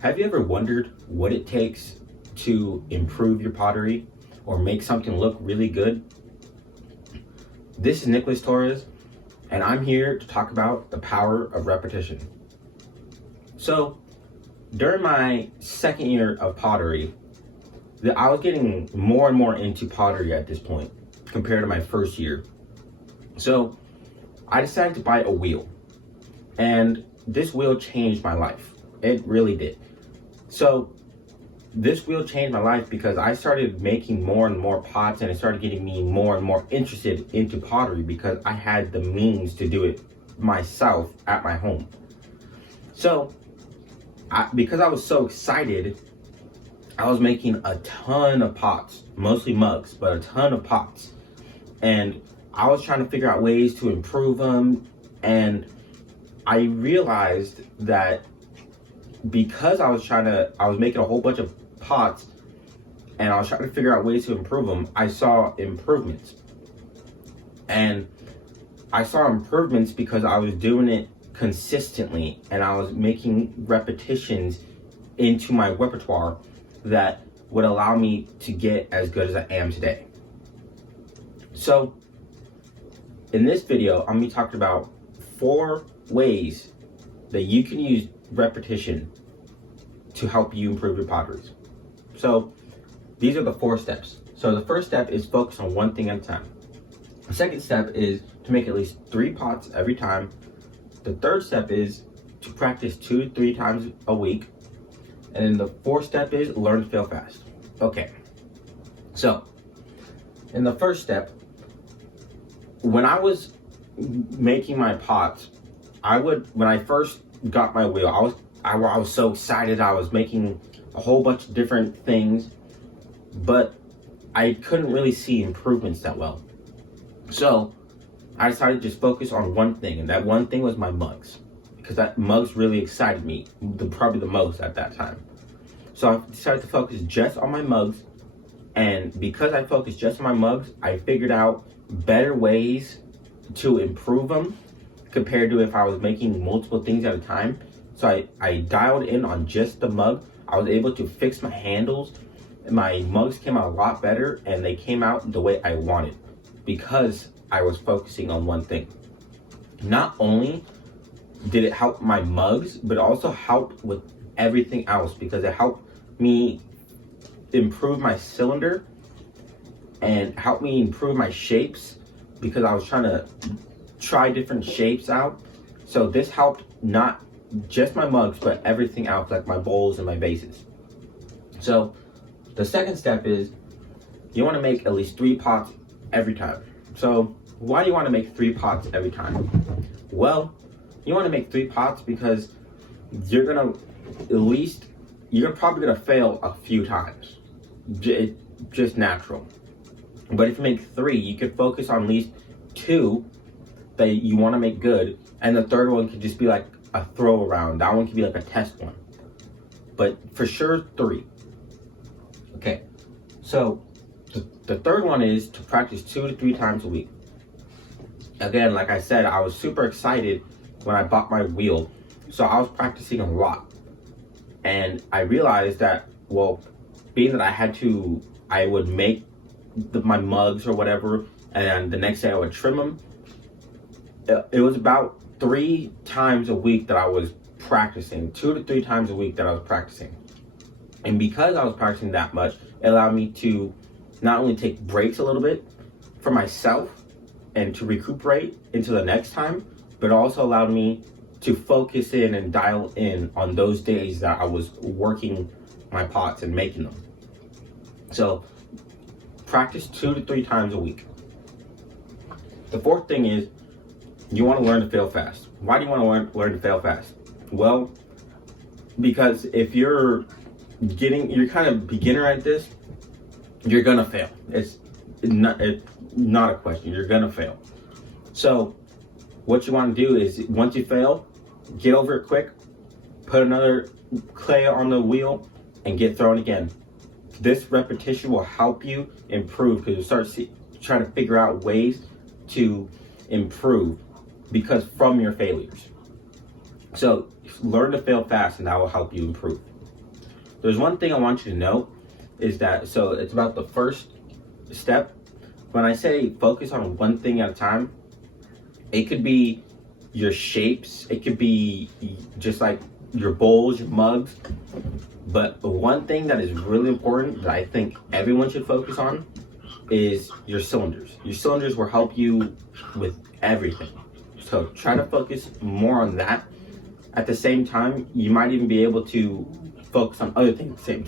Have you ever wondered what it takes to improve your pottery or make something look really good? This is Nicholas Torres, and I'm here to talk about the power of repetition. So, during my second year of pottery, I was getting more and more into pottery at this point compared to my first year. So, I decided to buy a wheel, and this wheel changed my life. It really did. So this wheel changed my life because I started making more and more pots, and it started getting me more and more interested into pottery because I had the means to do it myself at my home. So because I was so excited, I was making a ton of pots, mostly mugs, but a ton of pots. And I was trying to figure out ways to improve them. And I realized that because I was making a whole bunch of pots and I was trying to figure out ways to improve them, I saw improvements. And I saw improvements because I was doing it consistently and I was making repetitions into my repertoire that would allow me to get as good as I am today. So in this video, I'm going to be talking about 4 ways that you can use repetition to help you improve your potteries. So these are the 4 steps. So the first step is focus on one thing at a time. The second step is to make at least 3 pots every time. The third step is to practice 2 to 3 times a week. And then the 4th step is learn to fail fast. Okay, so in the first step, when I was making my pots, when I first got my wheel, I was so excited. I was making a whole bunch of different things, but I couldn't really see improvements that well. So I decided to just focus on one thing, and that one thing was my mugs, because that mugs really excited me, probably the most at that time. So I decided to focus just on my mugs, and because I focused just on my mugs, I figured out better ways to improve them compared to if I was making multiple things at a time. So I dialed in on just the mug. I was able to fix my handles. My mugs came out a lot better, and they came out the way I wanted because I was focusing on one thing. Not only did it help my mugs, but also helped with everything else because it helped me improve my cylinder and helped me improve my shapes because I was trying to try different shapes out. So this helped not just my mugs, but everything else, like my bowls and my vases. So the second step is you want to make at least 3 pots every time. So why do you want to make 3 pots every time? Well, you want to make 3 pots because you're probably gonna fail a few times. Just natural. But if you make 3, you could focus on at least 2 that you want to make good, and the third one could just be like a throw around. That one could be like a test one. But for sure, 3. Okay, so the third one is to practice 2 to 3 times a week. Again, like I said, I was super excited when I bought my wheel, so I was practicing a lot. And I realized that, well, being that I would make my mugs or whatever, and the next day I would trim them. It was about 3 times a week that I was practicing, 2 to 3 times a week that I was practicing. And because I was practicing that much, it allowed me to not only take breaks a little bit for myself and to recuperate into the next time, but also allowed me to focus in and dial in on those days that I was working my pots and making them. So practice 2 to 3 times a week. The 4th thing is you want to learn to fail fast. Why do you want to learn to fail fast? Well, because if you're kind of beginner at this, you're gonna fail. It's not a question. You're gonna fail. So what you want to do is once you fail, get over it quick, put another clay on the wheel, and get thrown again. This repetition will help you improve because you start trying to figure out ways to improve from your failures. So learn to fail fast, and that will help you improve. there's one thing I want you to know is that, so it's about the first step. When I say focus on one thing at a time, it could be your shapes, it could be just like your bowls, your mugs. But one thing that is really important that I think everyone should focus on is your cylinders. Your cylinders will help you with everything. So try to focus more on that. At the same time, you might even be able to focus on other things at the same time.